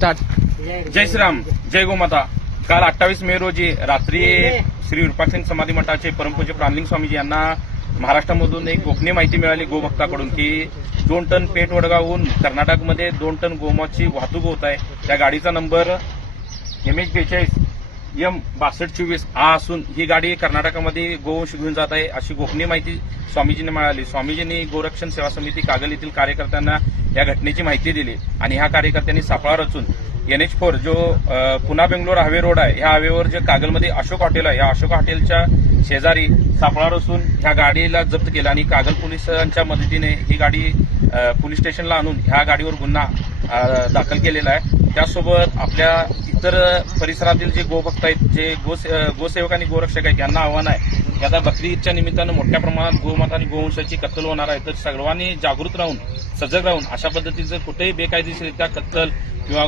Start जय श्रीराम. जय गोमाता. काल अठ्ठावीस मे रोजी रात्री श्री विरूपाक्षिंग समाधी मठाचे परमपूज्य प्राणलिंग स्वामीजी यांना महाराष्ट्रामधून एक गोपनीय माहिती मिळाली गोभक्ताकडून की दोन टन पेट वडगावहून कर्नाटकमध्ये दोन टन गोमाची वाहतूक होत आहे. त्या गाडीचा नंबर एम एच बेचाळीस एम बासष्ट चोवीस हा असून ही गाडी कर्नाटकामध्ये गोवंश घेऊन जात आहे अशी गोपनीय माहिती स्वामीजींनी मिळाली. स्वामीजींनी गोरक्षण सेवा समिती कागल येथील कार्यकर्त्यांना या घटनेची माहिती दिली आणि ह्या कार्यकर्त्यांनी सापळा रचून एन एच फोर जो पुन्हा पुणा बेंगलोर हायवे रोड आहे ह्या हायवेवर जे कागलमध्ये अशोक हॉटेल आहे या अशोक हॉटेलच्या शेजारी सापळा रचून ह्या गाडीला जप्त केलं आणि कागल पोलिसांच्या मदतीने ही गाडी पोलीस स्टेशनला आणून ह्या गाडीवर गुन्हा दाखल केलेला आहे. त्यासोबत आपल्या इतर परिसरातील जे गोभक्त आहेत जे गोसे गोसेवक आणि गोरक्षक आहेत यांना आव्हान आहे. की आता बकरीदच्या निमित्तानं मोठ्या प्रमाणात गोमाता आणि गोवंशाची कत्तल होणार आहे. तर सर्वांनी जागृत राहून सजग राहून अशा पद्धतीचं कुठेही बेकायदेशीरित्या कत्तल किंवा